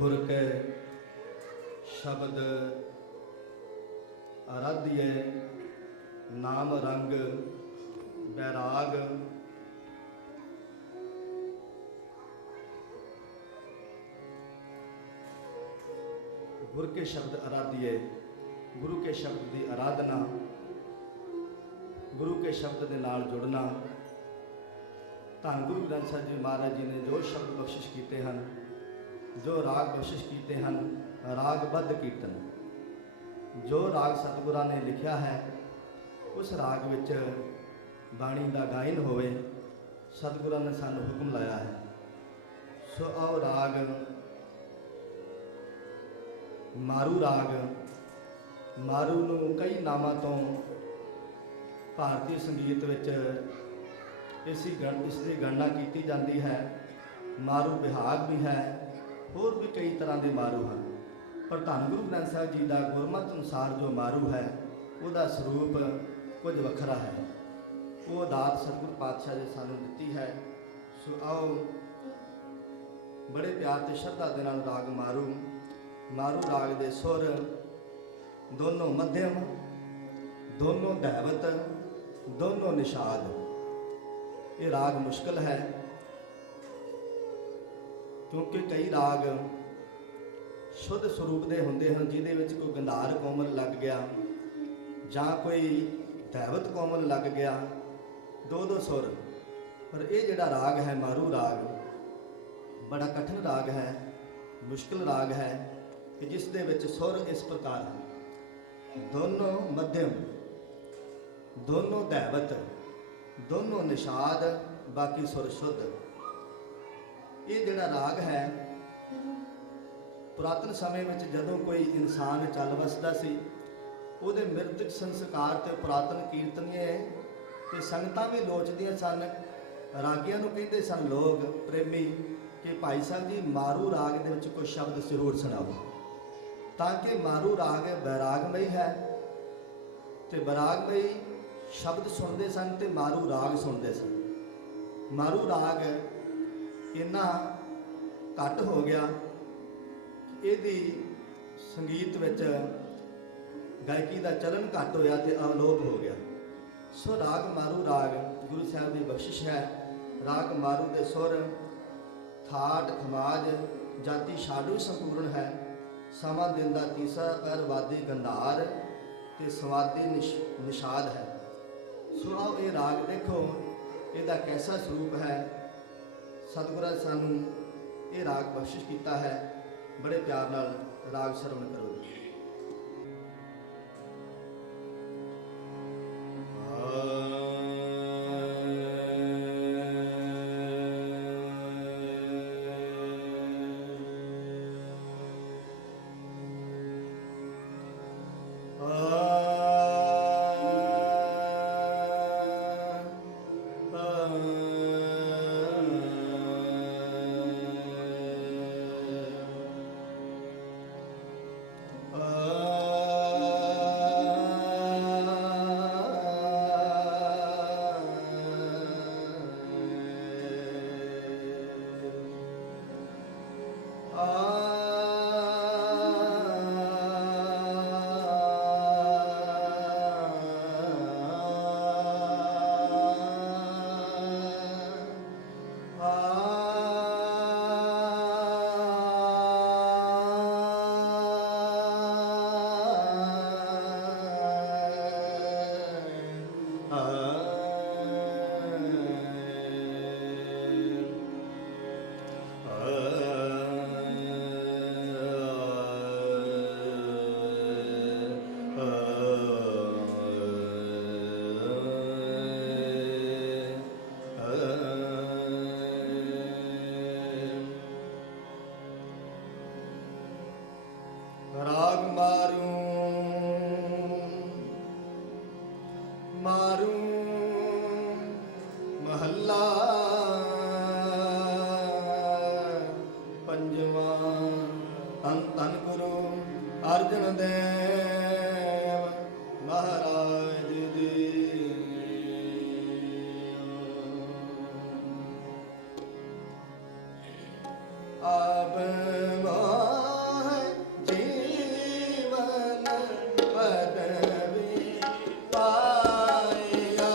गुर के शब्द आराध्य नाम रंग बैराग गुर के शब्द आराध्य गुरु के शब्द की आराधना गुरु के शब्द के नाल जुड़ना धन गुरु ग्रंथ साहिब जी महाराज जी ने जो शब्द बख्शिश किए हैं जो राग बख्शिश किए हैं रागबद्ध कीर्तन जो राग सतगुरां ने लिखा है उस राग विच बाणी का गायन होवे सतगुरां ने सानू हुक्म लाया है। सो आओ राग मारू राग मारू नूं कई नामां तो भारतीय संगीत विच इसकी गणना की जाती है। मारू बिहाग भी है होर भी कई तरह के मारू हैं पर धन गुरु ग्रंथ साहिब जी का गुरमत अनुसार जो मारू है उसका स्वरूप कुछ वखरा है। वो दात सतगुरु पातशाह जी सानू दिती है। सो आओ बड़े प्यार ते श्रद्धा दे नाल राग मारू मारू राग दे सुर दोनों मध्यम दोनों दैवत, दोनों निषाद। ये राग मुश्किल है क्योंकि कई राग शुद्ध स्वरूप के होंगे हैं जिहदे विच कोई गंधार कोमल लग गया जां कोई दैवत कोमल लग गया, दो दो सुर। पर ये जिहड़ा राग है मारू राग बड़ा कठिन राग है, मुश्किल राग है कि जिस दे विच सुर इस प्रकार है, दोनों मध्यम, दोनों दैवत, दोनों निषाद, बाकी सुर शुद्ध। ये जिहड़ा राग है पुरातन समय में जदों कोई इंसान चल वसदा सी ਉਹਦੇ ਮ੍ਰਿਤਕ ਸੰਸਕਾਰ ਤੇ ਪੁਰਾਤਨ ਕੀਰਤਨੀਏ ਤੇ ਸੰਗਤਾਂ ਵੀ ਲੋਚਦੀਆਂ ਸਨ, ਰਾਗੀਆਂ ਨੂੰ ਕਹਿੰਦੇ ਸਨ ਲੋਕ ਪ੍ਰੇਮੀ ਕਿ ਭਾਈ ਸਾਹਿਬ ਜੀ ਮਾਰੂ ਰਾਗ ਦੇ ਵਿੱਚ ਕੋਈ ਸ਼ਬਦ ਜ਼ਰੂਰ ਸੁਣਾਓ, ਤਾਂ ਕਿ ਮਾਰੂ ਰਾਗ ਬੈਰਾਗਮਈ ਹੈ ਤੇ ਬੈਰਾਗਮਈ ਸ਼ਬਦ ਸੁਣਦੇ ਸਨ ਤੇ ਮਾਰੂ ਰਾਗ ਸੁਣਦੇ ਸਨ। ਮਾਰੂ ਰਾਗ ਇੰਨਾ ਘੱਟ ਹੋ ਗਿਆ ਕਿ ਇਹਦੀ ਸੰਗੀਤ ਵਿੱਚ गायकी का चलन घट होया तो अवलोप हो गया। सो राग मारू राग गुरु साहब की बख्शिश है। राग मारू के सुर थाट खमाज जाति छाड़ू संपूर्ण है। समा दिन का तीसरा पैर वादी गंधार ते स्वादी निषाद है। सो आओ ये राग देखो इसका कैसा स्वरूप है। सतगुरु सानू ये राग बख्शिश किया है। बड़े प्यार नाल राग सरवण करो। राग मारू मारू महला पंजवा। धन धन गुरु अर्जन देव महाराज जी। अब जीवन पदवी पाया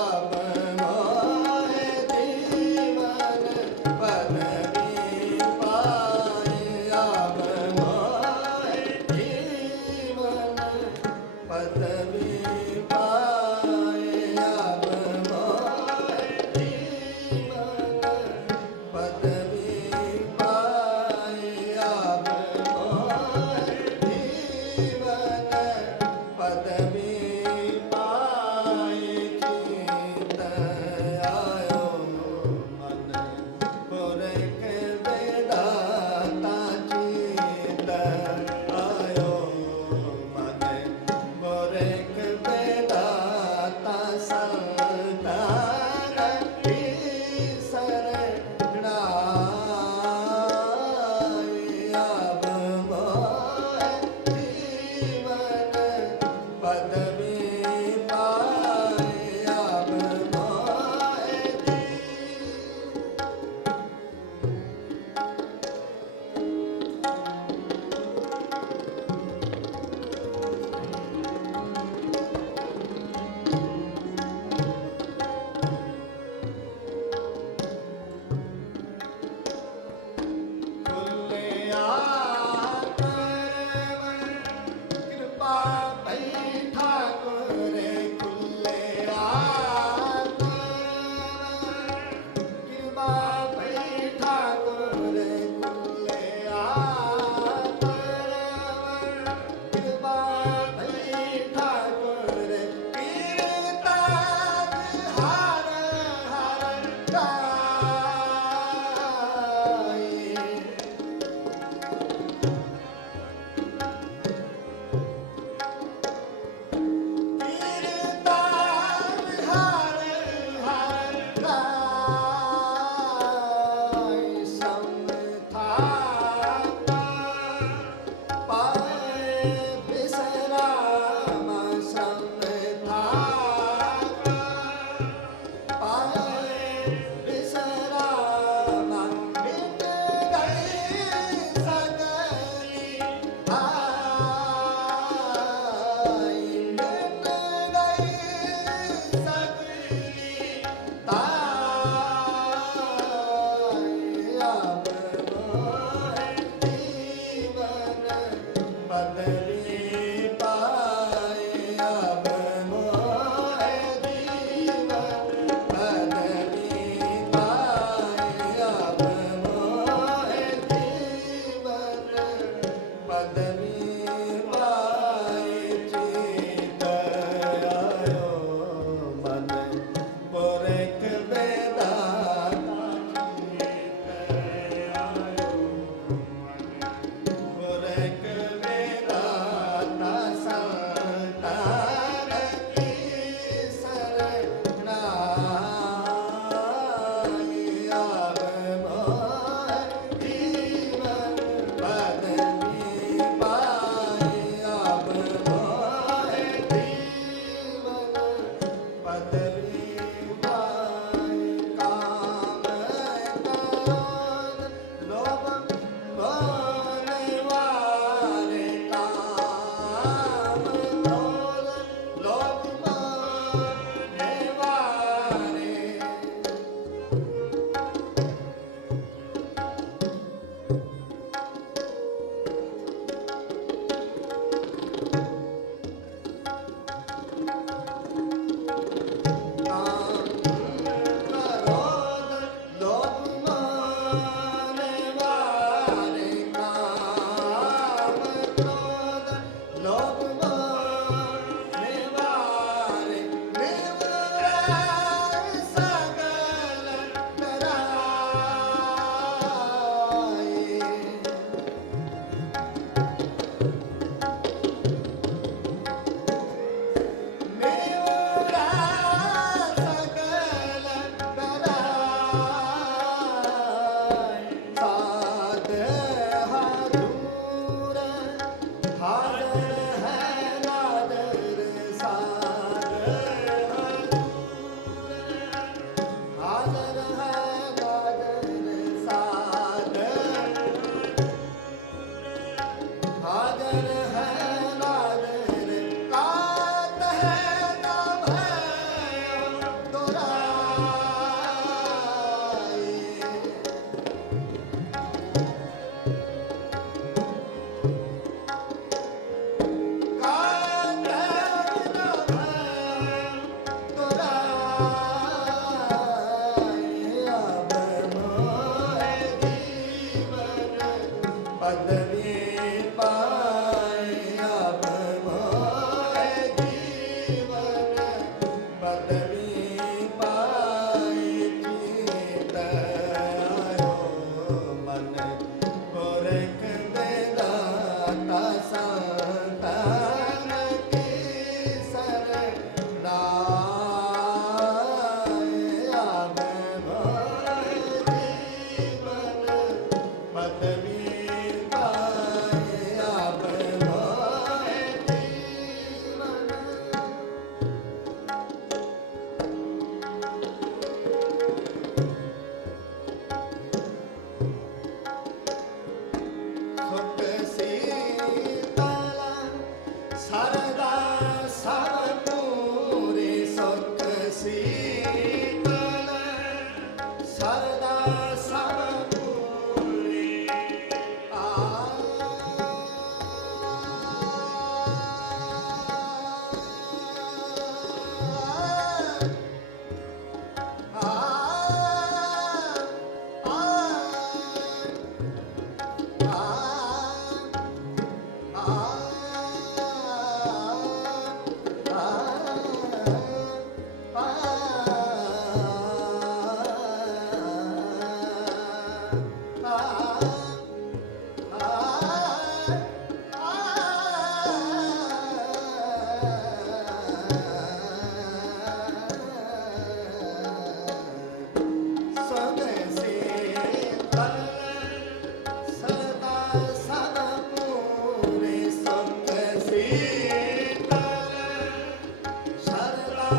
ਸਰਦਾ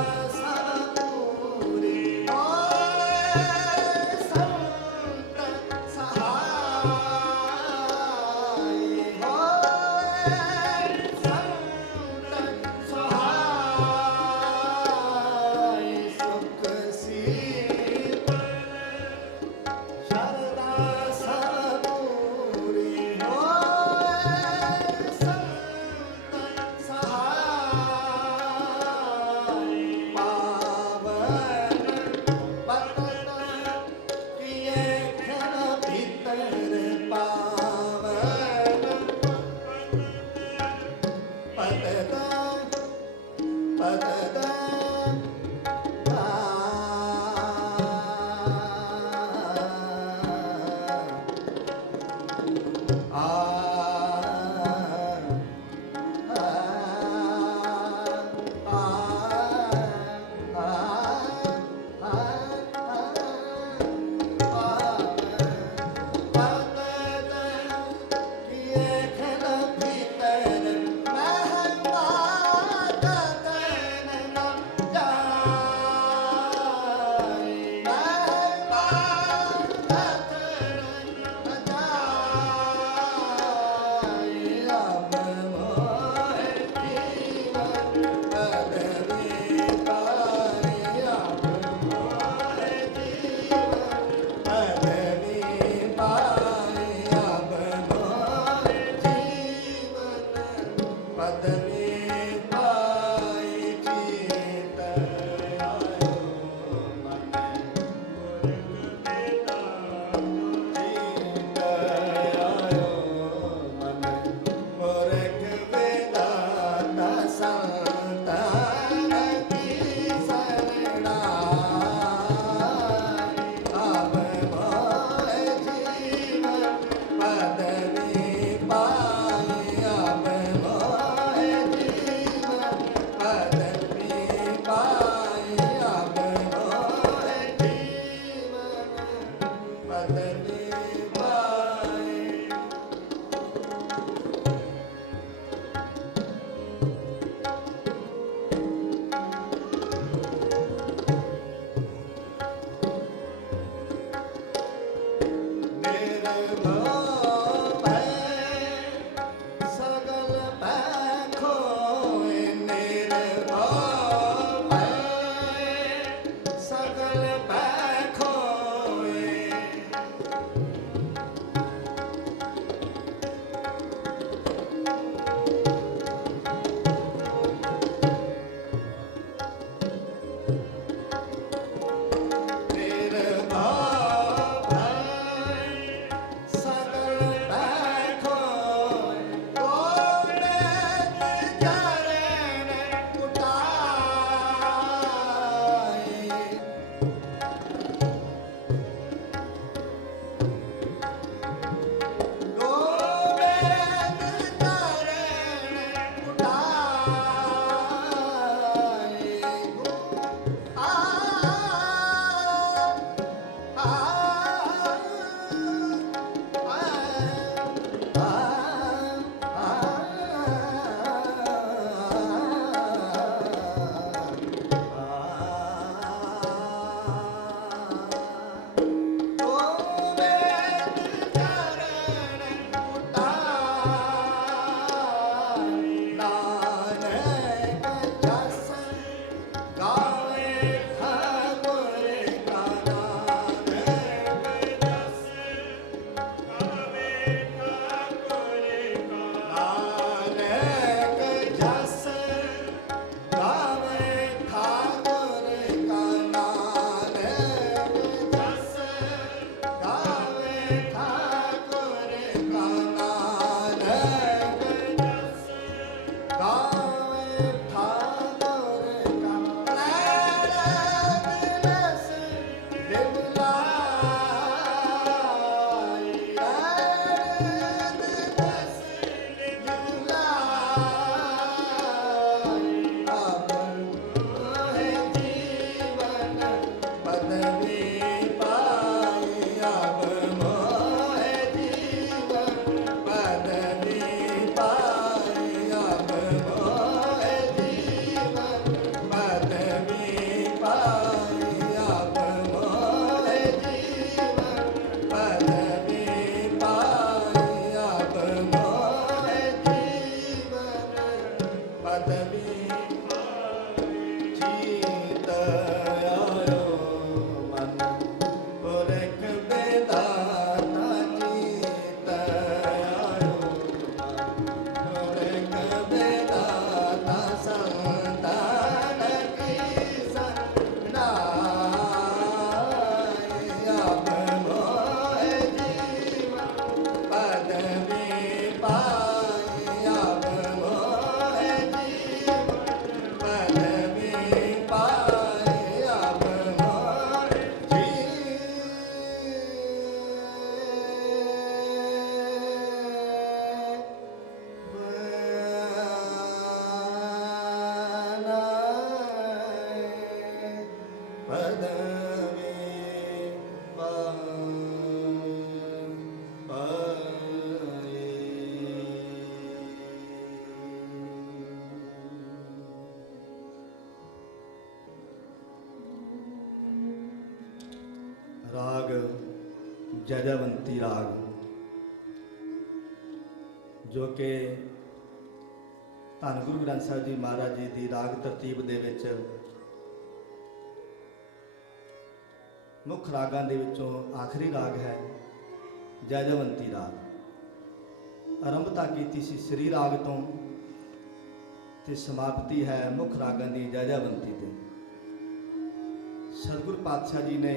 पदवी राग जयवंती राग जो कि धन गुरु ग्रंथ साहिब जी महाराज जी की राग तरतीब दे विच मुख रागां दे विचों आखिरी राग है जयवंती राग। आरंभता की सी श्री राग तो ते समाप्ति है मुख रागां दी जयवंती ते। सतगुरु पातशाह जी ने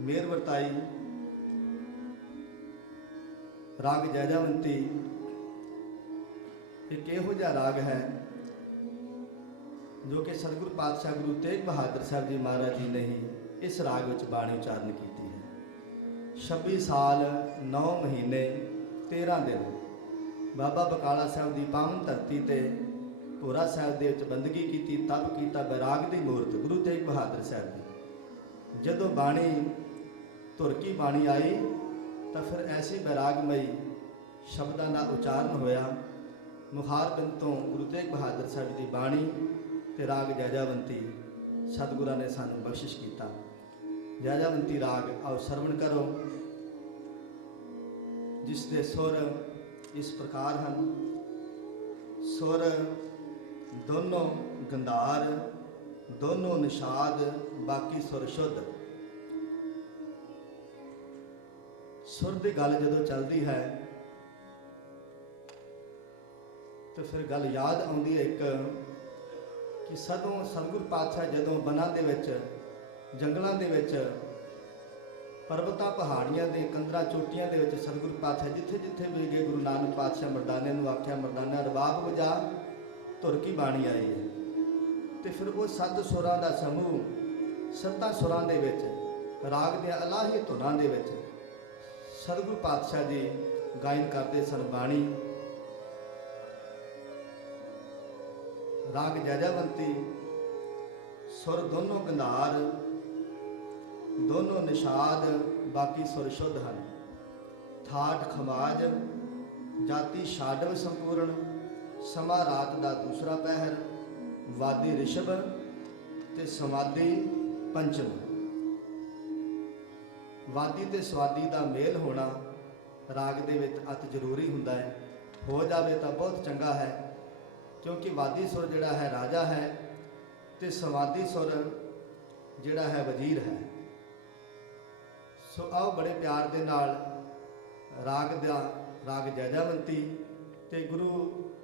मेहर वरताई। राग जयवंती एक इहो जिहा राग है जो कि सतगुरु पातशाह गुरु तेग बहादुर साहब जी महाराज जी ने ही इस राग विच बाणी उचारण की है। 26 साल 9 महीने 13 दिन बाबा बकाला साहब की पावन धरती ते भोरा साहब दे विच बंदगी की, तप किया, बैराग की मूर्त गुरु तेग बहादुर साहब जी। जदों बाणी धुर की बाणी आई तो फिर ऐसी बैरागमई शब्दों का उचारण होया। मुखार बिंद तो गुरु तेग बहादुर साहब की बाणी ते राग जयवंती सतगुरां ने सानू बख्शिश किया। जयवंती राग आओ सरवण करो, जिसके सुर इस प्रकार हैं। सुर दोनों गंधार, दोनों निषाद, बाकी सुर शुद्ध। सुर की गल जदों चलती है तो फिर गल याद आती है एक कि सदों सतगुरु पातशाह जदों बना दे विच जंगलों के विच पर्वतां पहाड़ियां दे कंदरां चोटियां दे विच सतगुरु पातशाह जिथे जिथे भी गए गुरु नानक पातशाह मर्दाने नूं आख्या मर्दाना रबाब वजा, धुर की बाणी आई है। तो फिर वो सत्त सुरां दा समूह 7 सुरां दे विच राग दियां अलाही धुनां दे विच सतगुरु पातशाह जी गायन करते सन बाणी। राग जयवंती सुर दोनों गंधार, दोनों निषाद, बाकी सुर शुद्ध हैं। थाट खमाज, जाति छाडव संपूर्ण, समा रात का दूसरा पहर, वादी रिषभ ते समाधि पंचम। वादी ते स्वादी का मेल होना राग दे विच अति जरूरी हुंदा है। हो जाए तो बहुत चंगा है, क्योंकि वादी सुर जिहड़ा है राजा है ते समाधि सुर जिहड़ा है वजीर है। सो आओ बड़े प्यार दे नाल राग जयवंती ते गुरु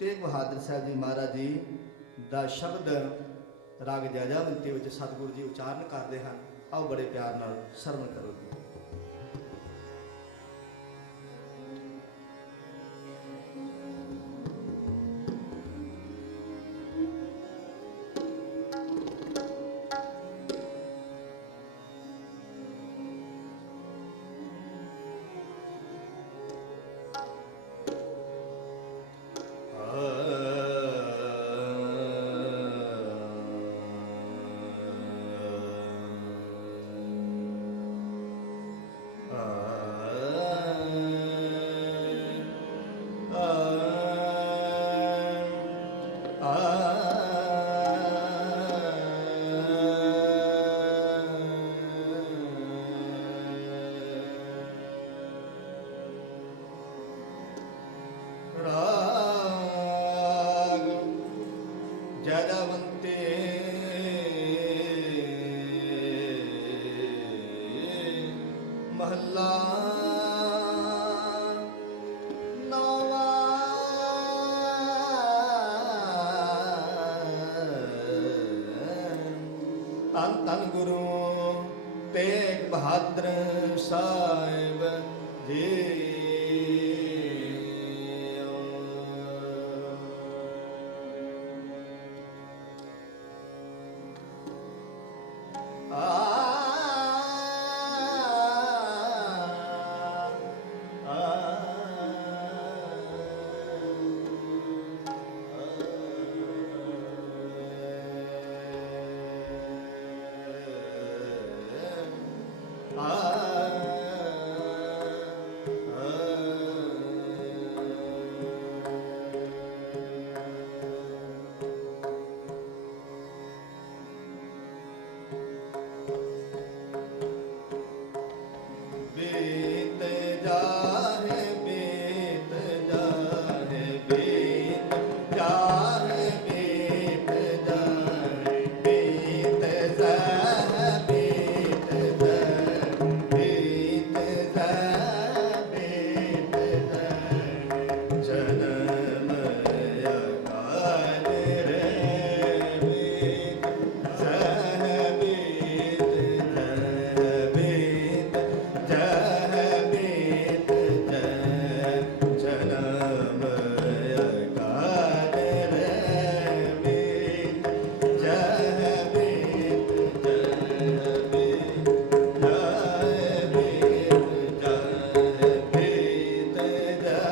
तेग बहादुर साहब जी महाराज जी दा शब्द राग जयवंती विच सतगुरु जी उचारण करते हैं। आओ बड़े प्यार नाल सरवण करो जी। धन धन गुरु तेग बहादुर साहिब जी। बीत जाए बीत जाए बीत जाए बीत जाए बीत जाए बीत जाए बीत जाए बीत जाए जन्म यकार रे बीत जाए बीत जाए बीत जय बीत जय जन्म यकार रे बीत जय बीत जय बीत जय बीत जय बीत जय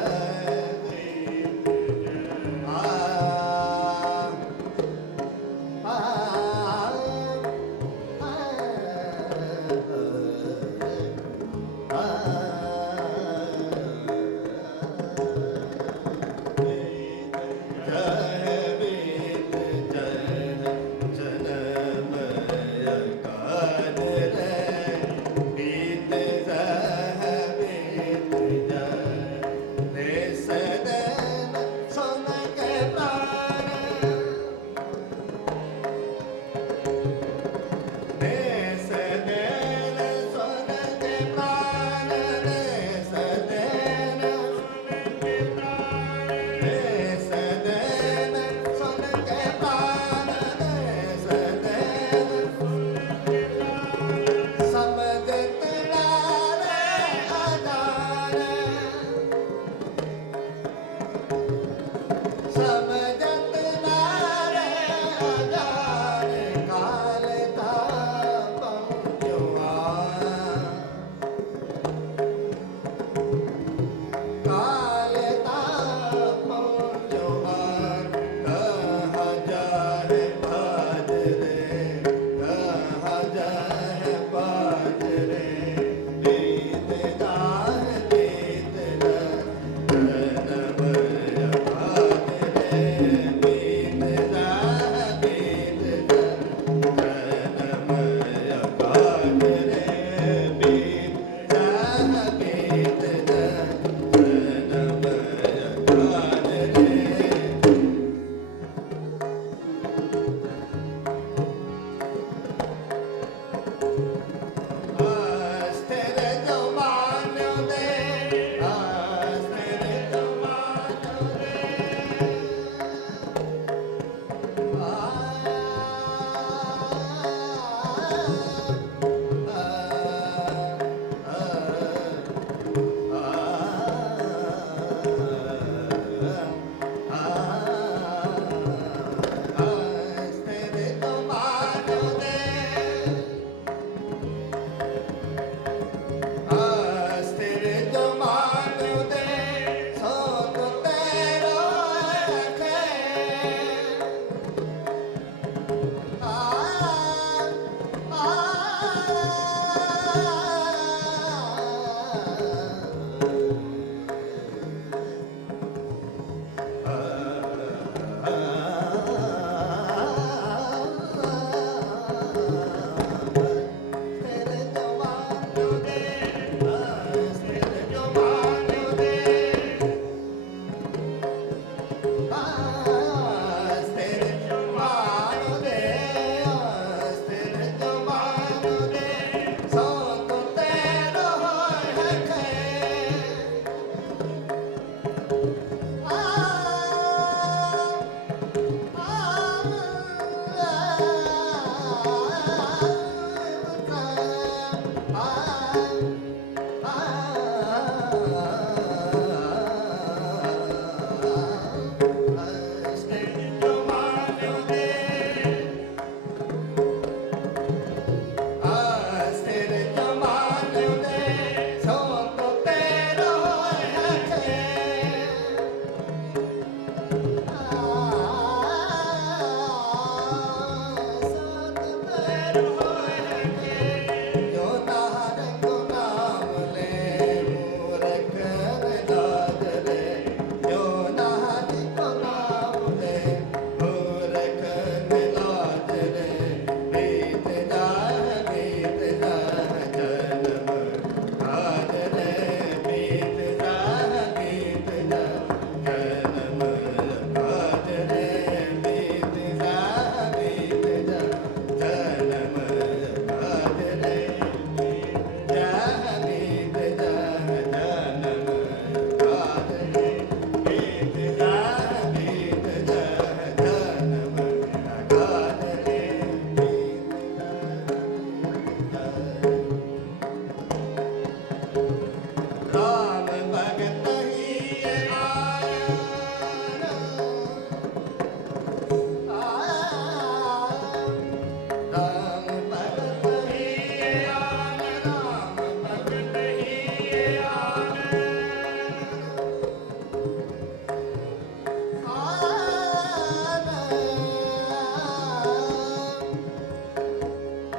समझत नारे अजान काल का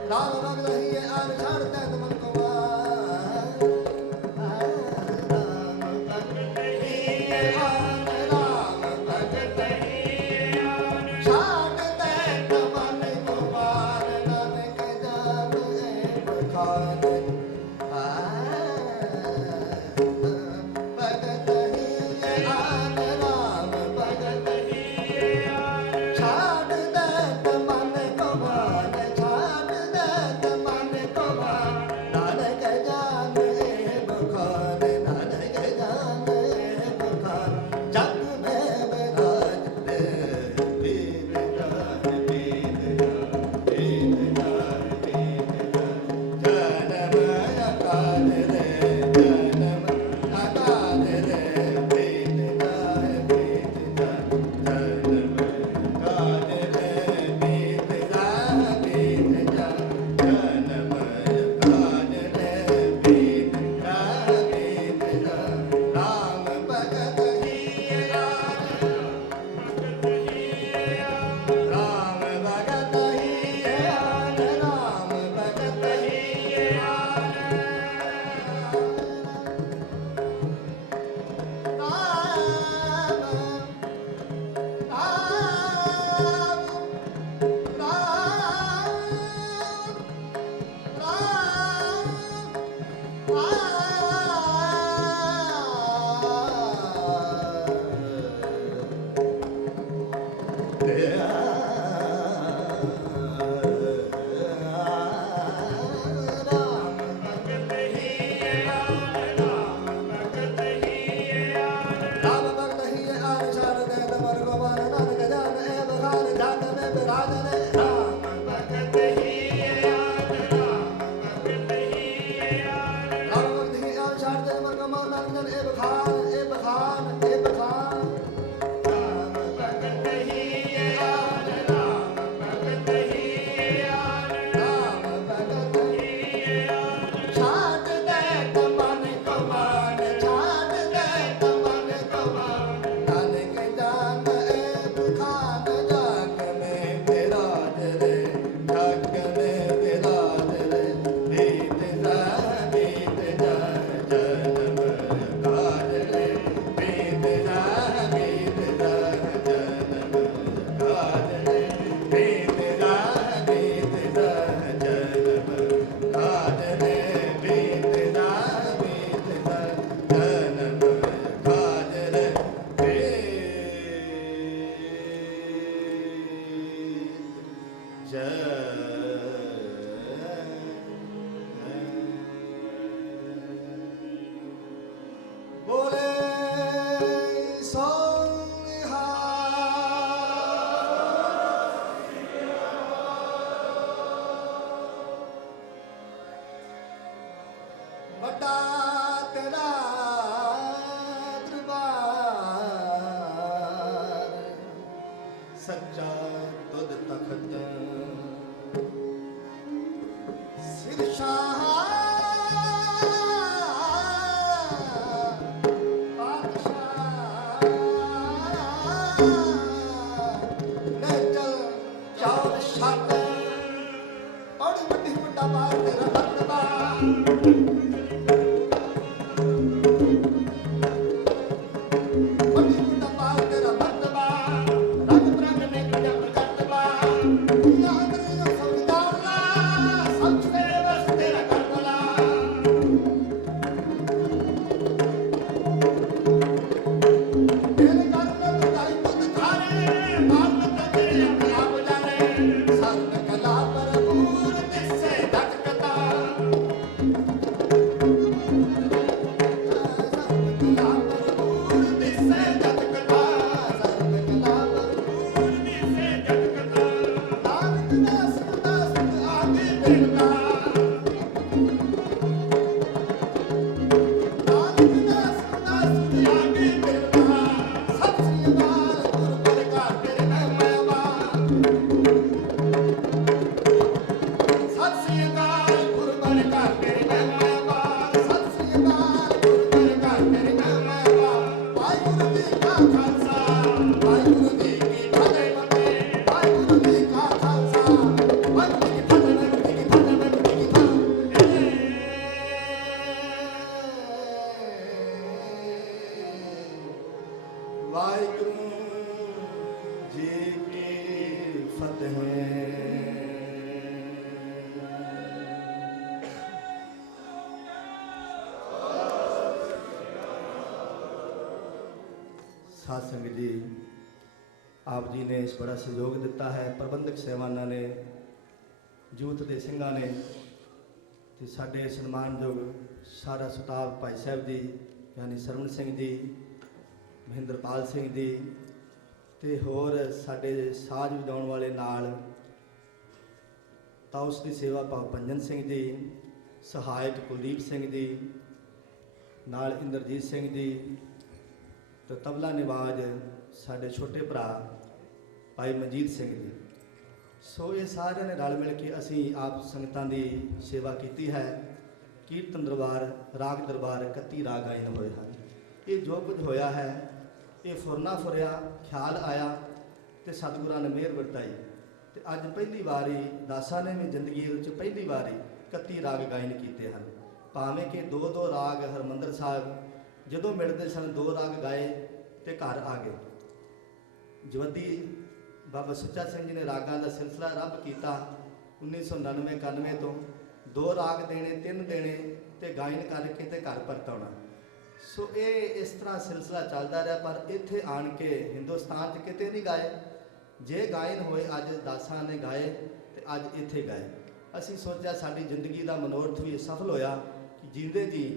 राम भगत ही आन छाड़ तैत मन को मान। राम भगत ही आन, राम भगत ही आन, छाड़ तैत मन को मान। नानक जान है बखान। भगत ही आन, राम भगत ही आन, छाड़ तैत मन को मान, छाड़ तैत मन को मान। नानक जान है बखान, नानक जान है बखान। जग में विराजते वेद जान, वेद जान, वेद जान, वेद जान। जन्म अकाल रे, जन्म अकाल रे, वेद जान, वेद जान। जन्म अकाल रे, वेद जान, वेद जान। जन्म अकाल रे, वेद जान, वेद जान। राम भगत ही आन, राम भगत ही आन, राम भगत ही आन। राम भगत ही आन, छाड़ तैत मन को मान। नानक जान है बखान, जात में विराजन। राम भगत ही आन, राम भगत ही आन, राम भगत ही आन, छाड़ तैत मन को मान। नानक जान है बखान, ए बखान, ए बखान। राम भगत ही आन, राम भगत ही आन, राम भगत ही आन, छाड़ तैत मन को मान, छाड़ तैत मन को मान। नानक जान है बखान, जग में विराज रे, जग में विराज रे। वेद जान, वेद जान, जन्म अकाल रे, वेद जान, वेद जान, जन्म अकाल रे। वेद जान, वेद जान, जन्म अकाल रे, वेद जान, वेद जान, जन्म अकाल रे। बोले बड़ा तेरा दरबार, सच्चा तुद तखत सिर शाह पातशाह। ले चल चार छत, बड़ी बड़ी बड़ा बार तेरा दरबार। बड़ी बड़ा बार तेरा दरबार। रंग बिरंग ने गजब करतबा, यहाँ तेरा संविधान सबसे बस तेरा करतला। तेरे करने तो दाई तुझ धारे, बात तेरे अपने आप जाने। सर्व कला पर भूर तिससे झटकता, साध संगत जी, आप जी ने इस बड़ा सहयोग दिता है। प्रबंधक सहबाना ने, यूथ के ਸਿੰਘਾਂ ने, तो साढ़े सन्मानयोग सारा सुताब भाई साहब जी यानी सरवण सिंह जी, महेंद्रपाल सिंह जी, तो होर साढ़े साज वजाउण वाले नाल ताउस की सेवा भाव पंजन सिंह जी, सहायक कुलदीप सिंह जी, नाल इंद्रजीत सिंह जी, तो तबला निवाज साढ़े छोटे भरा भाई मनजीत सिंह जी। सो ये सारे ने रल मिल के असी आप संगतां दी सेवा की है। कीर्तन दरबार, राग दरबार 31 राग गायन होए हैं। ये जो कुछ होया है ये फुरना फुरिया ख्याल आया तो सतगुरां ने मेहर वरताई। तो अज पहली बारी दासा ने भी जिंदगी पहली बारी 31 राग गायन किए हैं। भावें कि दो दो राग हरमंदर साहब जदों मिलते सन, 2 राग गाए तो घर आ गए। जवदी बाबा सुच्चा सिंह जी ने रागां का सिलसिला आरंभ किया 1999-91 तो 2 राग देने, 3 देने तो गायन करके तो घर परताउणा। सो ये इस तरह सिलसिला चलता रहा, पर इत्थे आन के हिंदुस्तान च किते नहीं गाए। जे गायन होए अज दासां ने गाए तो अज इत्थे गाए। असी सोचा साडी जिंदगी का मनोरथ भी सफल होया कि जींदे जी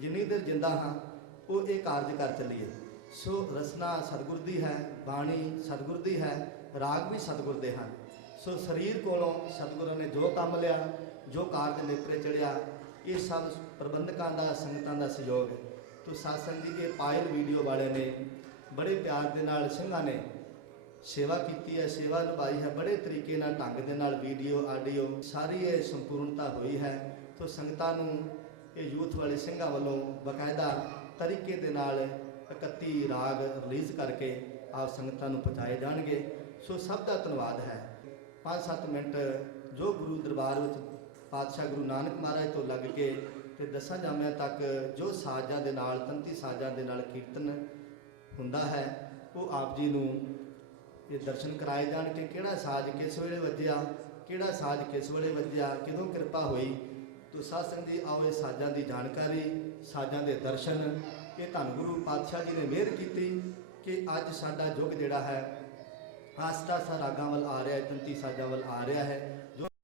जिन्नी देर जिंदा हाँ वो ये कारज कर चलीए। सो रसना सतगुर दी है, बाणी सतगुर दी है, राग भी सतगुर दे हैं। सो शरीर कोलों सतगुरों ने जो काम लिया, जो कारज नेपरे चढ़िया, ये सब प्रबंधकों का, संगतां का सहयोग है। तो सत्संग जी ये पायल वीडियो वाले ने बड़े प्यार के नाल ਸਿੰਘਾਂ ने सेवा की है, सेवा निभाई है, बड़े तरीके नाल ढंग दे नाल वीडियो आडियो सारी ये संपूर्णता हुई है। तो संगतां नूं ये यूथ वाले ਸਿੰਘਾਂ वालों बकायदा तरीके दे नाल 31 राग रिलीज़ करके आप संगतां नूं पहुँचाए जाणगे। सो सब का धन्यवाद है। 5-7 मिनट जो गुरु दरबार विच पातशाह गुरु नानक महाराज तो लग के ते 10 जामिਆਂ तक जो साजां दे नाल, तंती साजां दे नाल कीर्तन हुंदा है, वो आप जी नूं ये दर्शन कराए जाण के किहड़ा साज किस वेले वज्जिया, किहड़ा साज किस वेले वज्जिया, किदों कृपा हुई। तो सत्संग जी आओ ये साजां दी जानकारी, साजां दे दर्शन, ये धन गुरु पातशाह जी ने मेहर की कि अज साडा युग जिहड़ा है आस्ता आस्ता रागां वल आ रहा है, तंती साजां वल आ रहा है। जो